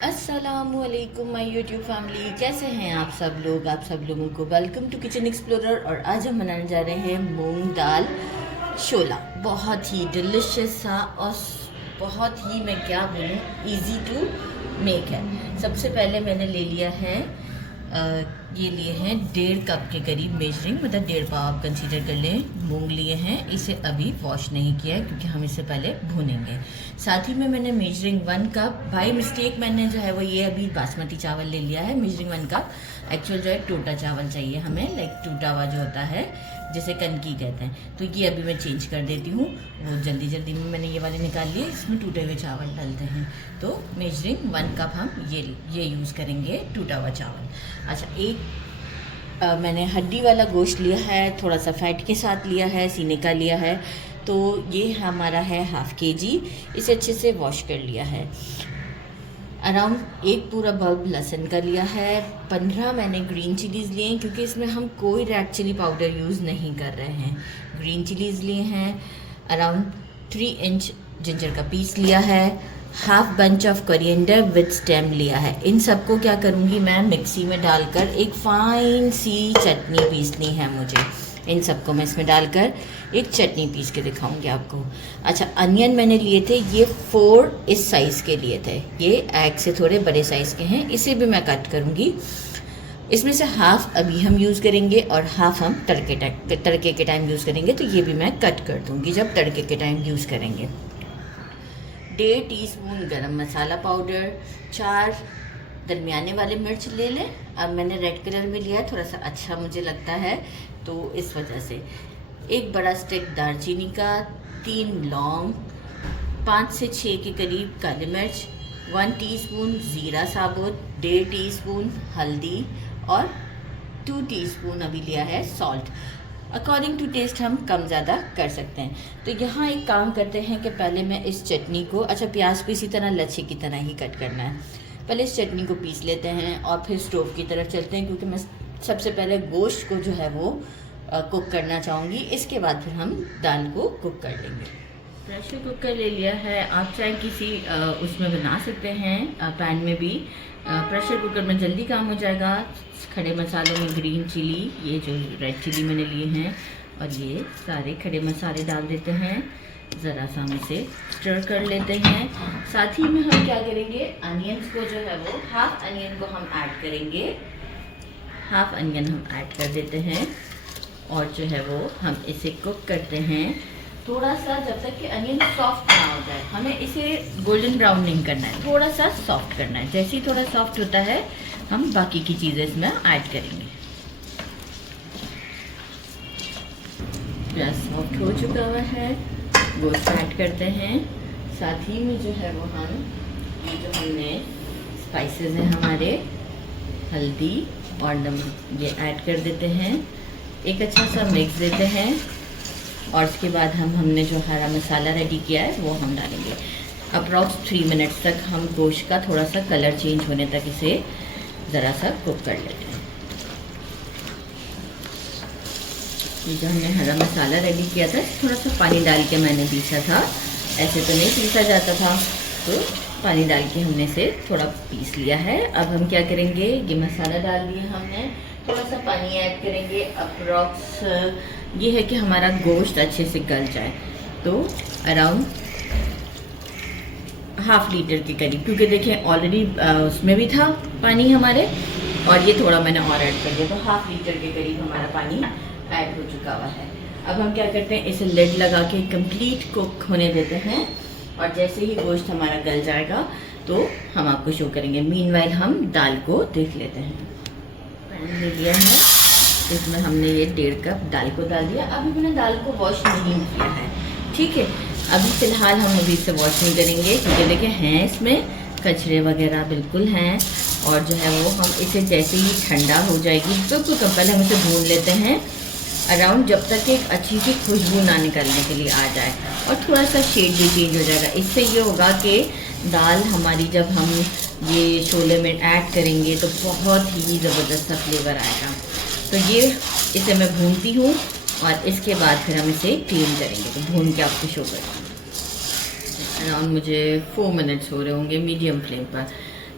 अस्सलामुअलैकुम my YouTube family, कैसे हैं आप सब लोग। आप सब लोगों को वेलकम टू किचन एक्सप्लोरर। और आज हम बनाने जा रहे हैं मूंग दाल शोला। बहुत ही डिलिशियस सा और बहुत ही, मैं क्या बोलूँ, इजी टू मेक है। सबसे पहले मैंने ले लिया है ये लिए हैं 1.5 कप के करीब मेजरिंग, मतलब 1.5 पाव आप कंसीडर कर लें। मूंग लिए हैं, इसे अभी वॉश नहीं किया है क्योंकि हम इसे पहले भूनेंगे। साथ ही में मैंने मेजरिंग 1 कप, बाय मिस्टेक मैंने जो है वो ये अभी बासमती चावल ले लिया है। मेजरिंग 1 कप, एक्चुअल जो है टोटा चावल चाहिए हमें, लाइक टूटा हुआ जो होता है जिसे कनकी कहते हैं। तो ये अभी मैं चेंज कर देती हूँ, वो जल्दी जल्दी में मैंने ये वाले निकाल लिए। इसमें टूटे हुए चावल डालते हैं, तो मेजरिंग 1 कप हम ये यूज़ करेंगे टूटा हुआ चावल। अच्छा, मैंने हड्डी वाला गोश्त लिया है, थोड़ा सा फैट के साथ लिया है, सीने का लिया है। तो ये हमारा है ½ kg। इसे अच्छे से वॉश कर लिया है। अराउंड 1 पूरा बल्ब लहसुन का लिया है। 15 मैंने ग्रीन चिलीज़ लिए हैं क्योंकि इसमें हम कोई रेड चिली पाउडर यूज़ नहीं कर रहे हैं। ग्रीन चिलीज़ लिए हैं। अराउंड 3 इंच जिंजर का पीस लिया है। ½ bunch of coriander with stem लिया है। इन सबको क्या करूँगी मैं, मिक्सी में डालकर एक फ़ाइन सी चटनी पीसनी है मुझे। इन सबको मैं इसमें डालकर एक चटनी पीस के दिखाऊंगी आपको। अच्छा, अनियन मैंने लिए थे, ये 4 इस साइज़ के लिए थे। ये एग से थोड़े बड़े साइज़ के हैं, इसे भी मैं कट करूँगी। इसमें से ½ अभी हम यूज़ करेंगे और ½ हम तड़के के टाइम यूज़ करेंगे। तो ये भी मैं कट कर दूँगी जब तड़के के टाइम यूज़ करेंगे। 1.5 टीस्पून गरम मसाला पाउडर, 4 दरमियाने वाले मिर्च ले लें। अब मैंने रेड कलर में लिया है, थोड़ा सा अच्छा मुझे लगता है तो इस वजह से। 1 बड़ा स्टिक दालचीनी का, 3 लौंग, 5 से 6 के करीब काली मिर्च, 1 टीस्पून ज़ीरा साबुत, 1.5 टीस्पून हल्दी और 2 टीस्पून अभी लिया है सॉल्ट। अकॉर्डिंग टू टेस्ट हम कम ज़्यादा कर सकते हैं। तो यहाँ एक काम करते हैं कि पहले मैं इस चटनी को, अच्छा प्याज को इसी तरह लच्छे की तरह ही कट करना है। पहले इस चटनी को पीस लेते हैं और फिर स्टोव की तरफ चलते हैं क्योंकि मैं सबसे पहले गोश्त को जो है वो कुक करना चाहूँगी। इसके बाद फिर हम दाल को कुक कर लेंगे। प्रेशर कुकर ले लिया है, आप चाहे किसी उसमें बना सकते हैं, पैन में भी। प्रेशर कुकर में जल्दी काम हो जाएगा। खड़े मसालों में ग्रीन चिली, ये जो रेड चिली मैंने लिए हैं, और ये सारे खड़े मसाले डाल देते हैं। ज़रा सा हम इसे स्टर कर लेते हैं। साथ ही में हम क्या करेंगे, अनियंस को जो है वो ½ अनियन को हम ऐड करेंगे। ½ अनियन हम ऐड कर देते हैं और जो है वो हम इसे कुक करते हैं थोड़ा सा, जब तक कि अनियन सॉफ्ट ना हो जाए। हमें इसे गोल्डन ब्राउन नहीं करना है, थोड़ा सा सॉफ्ट करना है। जैसे ही थोड़ा सॉफ्ट होता है हम बाकी की चीज़ें इसमें ऐड करेंगे। प्याज सॉफ्ट हो चुका हुआ है, गोश्त ऐड करते हैं। साथ ही में जो है वो हम ये जो हमने स्पाइसेस हैं हमारे, हल्दी और नमक, ये ऐड कर देते हैं। एक अच्छा सा मिक्स देते हैं और उसके बाद हमने जो हरा मसाला रेडी किया है वो हम डालेंगे। अप्रॉक्स 3 मिनट्स तक हम गोश्त का थोड़ा सा कलर चेंज होने तक इसे ज़रा सा कुक कर लेते हैं। ये जो हमने हरा मसाला रेडी किया था, थोड़ा सा पानी डाल के मैंने पीसा था, ऐसे तो नहीं पीसा जाता था, तो पानी डाल के हमने इसे थोड़ा पीस लिया है। अब हम क्या करेंगे, ये मसाला डाल दिया हमने, थोड़ा सा पानी ऐड करेंगे। अप्रॉक्स ये है कि हमारा गोश्त अच्छे से गल जाए, तो अराउंड ½ लीटर के करीब, क्योंकि देखें ऑलरेडी उसमें भी था पानी हमारे, और ये थोड़ा मैंने और ऐड कर दिया, तो ½ लीटर के करीब हमारा पानी ऐड हो चुका हुआ है। अब हम क्या करते हैं, इसे लिड लगा के कंप्लीट कुक होने देते हैं और जैसे ही गोश्त हमारा गल जाएगा तो हम आपको शो करेंगे। मीनवाइल हम दाल को देख लेते हैं। पैन ले लिया है, इसमें हमने ये 1.5 कप दाल को डाल दिया। अभी मैंने दाल को वॉश नहीं किया है, ठीक है। अभी फ़िलहाल हम अभी इसे वॉश नहीं करेंगे क्योंकि देखें हैं इसमें कचरे वगैरह बिल्कुल हैं, और जो है वो हम इसे जैसे ही ठंडा हो जाएगी बिल्कुल कम, पहले हम इसे भून लेते हैं अराउंड, जब तक एक अच्छी सी खुशबू ना निकलने के लिए आ जाए और थोड़ा सा शेड भी चेंज हो जाएगा। इससे ये होगा कि दाल हमारी जब हम ये शोले में ऐड करेंगे तो बहुत ही ज़बरदस्त सा फ्लेवर आएगा। तो ये इसे मैं भूनती हूँ और इसके बाद फिर हम इसे क्लीन करेंगे, तो भून के आपको शो करेंगे। अराउंड मुझे 4 मिनट्स हो रहे होंगे मीडियम फ्लेम पर।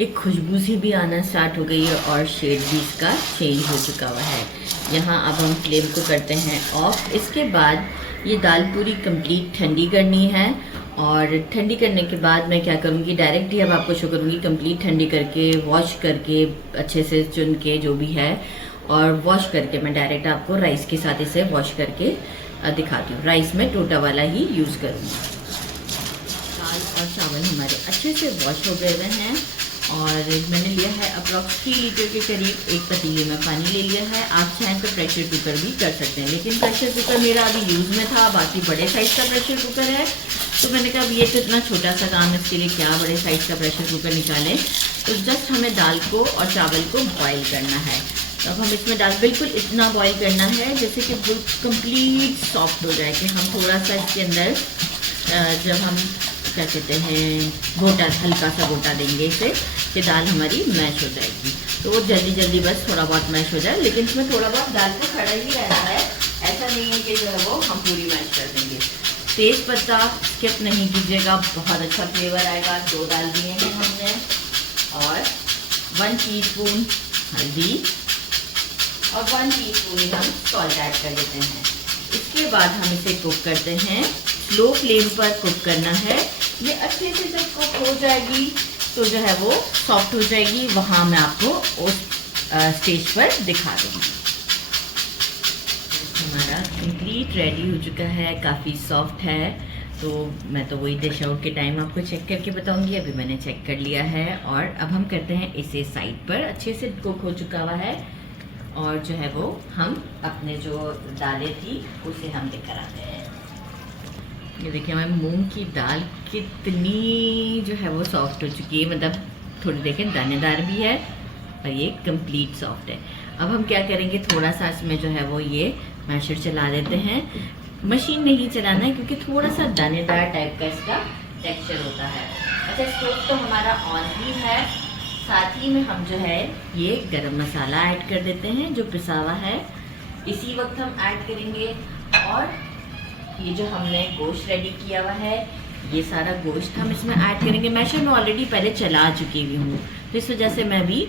एक खुशबू सी भी आना स्टार्ट हो गई है और शेड भी इसका चेंज हो चुका हुआ है। यहाँ अब हम फ्लेम को करते हैं ऑफ। इसके बाद ये दाल पूरी कंप्लीट ठंडी करनी है और ठंडी करने के बाद मैं क्या करूँगी, डायरेक्ट ही अब आपको शो करूँगी कंप्लीट ठंडी करके, वॉश करके अच्छे से चुन के जो भी है, और वॉश करके मैं डायरेक्ट आपको राइस के साथ इसे वॉश करके दिखाती हूँ। राइस में टोटा वाला ही यूज़ करूँगी। दाल और चावल हमारे अच्छे से वॉश हो गए हुए हैं और मैंने लिया है अप्रॉक्स 3 लीटर के करीब एक पतीले में पानी ले लिया है। आप चाहें तो प्रेशर कुकर भी कर सकते हैं, लेकिन प्रेशर कुकर मेरा अभी यूज़ में था, बाकी बड़े साइज़ का प्रेशर कुकर है, तो मैंने कहा ये तो इतना छोटा सा काम है, इसके लिए क्या बड़े साइज़ का प्रेशर कुकर निकालें। तो जस्ट हमें दाल को और चावल को बॉयल करना है। तो अब हम इसमें दाल बिल्कुल इतना बॉयल करना है जैसे कि कंप्लीट सॉफ्ट हो जाए, कि हम थोड़ा सा इसके अंदर जब हम क्या कहते हैं घोटा, हल्का सा घोटा देंगे इसे, कि दाल हमारी मैश हो जाएगी। तो वो जल्दी जल्दी बस थोड़ा बहुत मैश हो जाए, लेकिन इसमें थोड़ा बहुत दाल को खड़ा ही रहना है, ऐसा नहीं है कि जो है वो हम पूरी मैश कर देंगे। तेज़ पत्ता स्किप नहीं कीजिएगा, बहुत अच्छा फ्लेवर आएगा। 2 डाल दिए हैं हमने और 1 टीस्पून हल्दी और 1 टीस्पून हम सॉल्ट ऐड कर देते हैं। इसके बाद हम इसे कुक करते हैं, स्लो फ्लेम पर कुक करना है। ये अच्छे से जब कुक हो जाएगी तो जो है वो सॉफ्ट हो जाएगी, वहाँ मैं आपको उस स्टेज पर दिखा दूँगी। हमारा कंप्लीट रेडी हो चुका है, काफ़ी सॉफ्ट है। तो मैं तो वही डिश आउट के टाइम आपको चेक करके बताऊंगी। अभी मैंने चेक कर लिया है और अब हम करते हैं इसे साइड पर। अच्छे से कुक हो चुका हुआ है और जो है वो हम अपने जो दालें थी उसे हम लेकर आते हैं। ये देखिए हमारी मूंग की दाल कितनी जो है वो सॉफ्ट हो चुकी है, मतलब थोड़ी देखें दानेदार भी है और ये कंप्लीट सॉफ्ट है। अब हम क्या करेंगे, थोड़ा सा इसमें जो है वो ये मैशर चला देते हैं। मशीन नहीं चलाना है क्योंकि थोड़ा सा दानेदार टाइप का इसका टेक्सचर होता है। अच्छा, स्टोव तो हमारा ऑन ही है। साथ ही में हम जो है ये गरम मसाला ऐड कर देते हैं जो पिसा हुआ है, इसी वक्त हम ऐड करेंगे। और ये जो हमने गोश्त रेडी किया हुआ है, ये सारा गोश्त हम इसमें ऐड करेंगे। मैशर में ऑलरेडी पहले चला चुकी हुई हूँ, तो इस वजह से मैं भी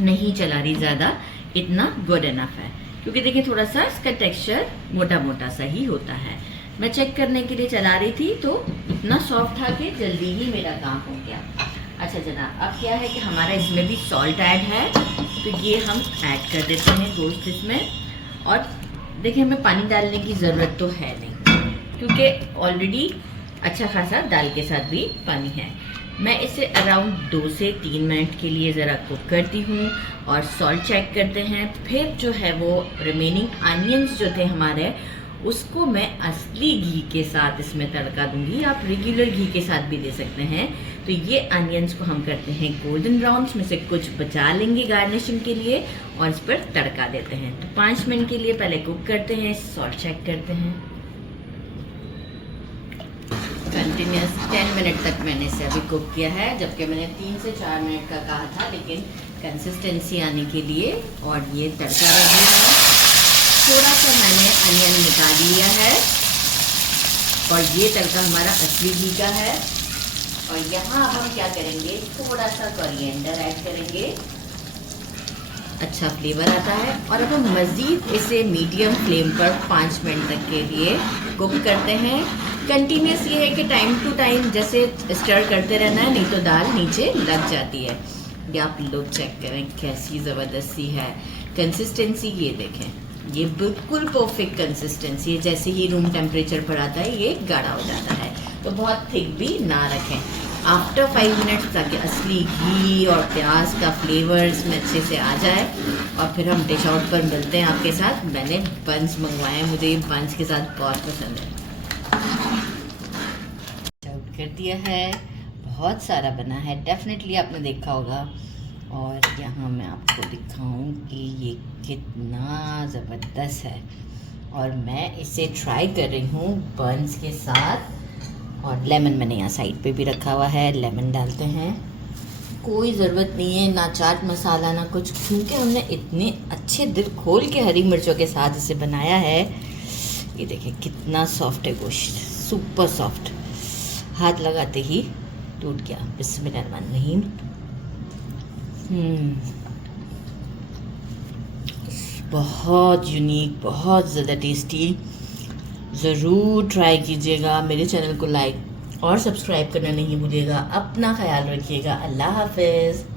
नहीं चला रही ज़्यादा, इतना गुड इनफ है। क्योंकि देखिए थोड़ा सा इसका टेक्सचर मोटा मोटा सा ही होता है। मैं चेक करने के लिए चला रही थी तो इतना सॉफ्ट था कि जल्दी ही मेरा काम हो गया। अच्छा जनाब, अब क्या है कि हमारा इसमें भी सॉल्ट ऐड है, तो ये हम ऐड कर देते हैं गोश्त इसमें। और देखिए हमें पानी डालने की ज़रूरत तो है नहीं क्योंकि ऑलरेडी अच्छा खासा दाल के साथ भी पानी है। मैं इसे अराउंड 2 से 3 मिनट के लिए ज़रा कुक करती हूँ और सॉल्ट चेक करते हैं। फिर जो है वो रिमेनिंग अनियंस जो थे हमारे, उसको मैं असली घी के साथ इसमें तड़का दूंगी। आप रेगुलर घी के साथ भी दे सकते हैं। तो ये अनियंस को हम करते हैं गोल्डन ब्राउन, में से कुछ बचा लेंगे गार्निशिंग के लिए और इस पर तड़का देते हैं। तो 5 मिनट के लिए पहले कुक करते हैं, सॉल्ट चेक करते हैं। कंटिन्यूस 10 मिनट तक मैंने इसे अभी कुक किया है, जबकि मैंने 3 से 4 मिनट का कहा था, लेकिन कंसिस्टेंसी आने के लिए। और ये तड़का रेडी है। थोड़ा सा मैंने अनियन निकाल लिया है और ये तड़का हमारा असली घी का है। और यहाँ अब हम क्या करेंगे, थोड़ा सा कोरिएंडर ऐड करेंगे, अच्छा फ्लेवर आता है। और अब हम मज़ीद इसे मीडियम फ्लेम पर 5 मिनट तक के लिए कुक करते हैं। कंटिन्यूस ये है कि टाइम टू टाइम जैसे स्टर करते रहना है, नहीं तो दाल नीचे लग जाती है। ये आप लोग चेक करें कैसी ज़बरदस्ती है कंसिस्टेंसी। ये देखें, ये बिल्कुल परफेक्ट कंसिस्टेंसी है। जैसे ही रूम टेम्परेचर पर आता है ये गाढ़ा हो जाता है, तो बहुत थिक भी ना रखें। आफ्टर 5 मिनट्स ताकि असली घी और प्याज का फ्लेवर इसमें अच्छे से आ जाए। और फिर हम डिश आउट पर मिलते हैं आपके साथ। मैंने बंस मंगवाए हैं, मुझे ये बंस के साथ बहुत पसंद है। आउट कर दिया है, बहुत सारा बना है, डेफिनेटली आपने देखा होगा। और यहाँ मैं आपको दिखाऊं कि ये कितना ज़बरदस्त है। और मैं इसे ट्राई कर रही हूँ बंस के साथ। और लेमन मैंने यहाँ साइड पे भी रखा हुआ है, लेमन डालते हैं। कोई ज़रूरत नहीं है ना चाट मसाला ना कुछ, क्योंकि हमने इतने अच्छे दिल खोल के हरी मिर्चों के साथ इसे बनाया है। ये देखिए कितना सॉफ्ट है गोश्त, सुपर सॉफ्ट। हाथ लगाते ही टूट गया। बिस्मिल्लाहिर्रहमानिर्रहीम। बहुत यूनिक, बहुत ज़्यादा टेस्टी। ज़रूर ट्राई कीजिएगा। मेरे चैनल को लाइक और सब्सक्राइब करना नहीं भूलिएगा। अपना ख्याल रखिएगा। अल्लाह हाफ़िज़।